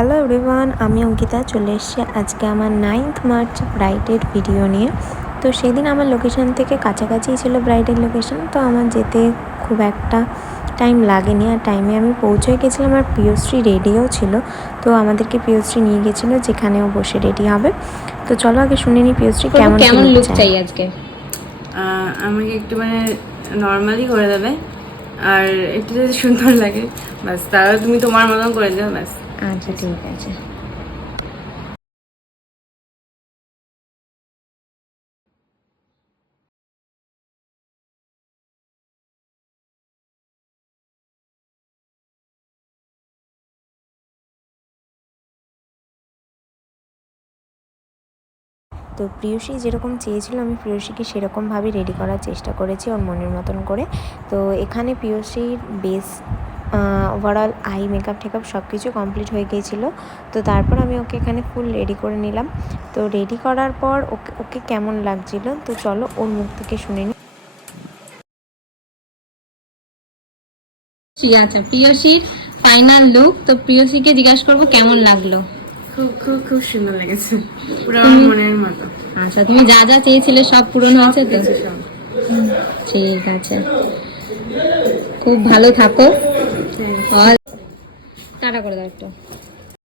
Hello everyone, আমি অঙ্কিতা চলে এসেছি আজকে আমার 9th মার্চ ব্রাইডের ভিডিও নিয়ে। তো সেদিন আমার লোকেশন থেকে কাছাকাছি ছিল ব্রাইডের লোকেশন, তো আমার যেতে খুব একটা টাইম লাগেনি। আর টাইমে আমি পৌঁছে গেছিলাম, আর প্রিয়শ্রী রেডিও ছিল। তো আমাদেরকে প্রিয়শ্রী নিয়ে গেছিলো যেখানেও বসে রেডি হবে। তো চলো আগে শুনে নিই প্রিয়শ্রী কেমন লুক চাই আজকে। আমাকে একটু মানে নর্মালি করে দেবে, আর একটু যদি সুন্দর লাগে ব্যাস, তাহলে তুমি তোমার মতন করে দেবে ব্যাস। আচ্ছা ঠিক আছে। তো প্রিয়সী যেরকম চেয়েছিল আমি প্রিয়সীকে সেরকমভাবে রেডি করার চেষ্টা করেছি ওর মনের মতন করে। তো এখানে প্রিয়সীর base overall eye makeup take up সব কিছু কমপ্লিট হয়ে গিয়েছিলো। তো তারপর আমি ওকে এখানে ফুল রেডি করে নিলাম। তো রেডি করার পর ওকে কেমন লাগছিল তো চলো ওর মুখ থেকে শুনে নিই। ঠিক আছে, প্রিয়সীর ফাইনাল লুক। তো প্রিয়সীকে জিজ্ঞাসা করবো কেমন লাগলো। খুব খুব খুব সুন্দর লেগেছে, পুরো আমার মনের মতো। আচ্ছা, তুমি যা যা চেয়েছিলে সব পূরণ হয়েছে তো? ঠিক আছে, খুব ভালো থাকো। টাটা করে দাও একটু।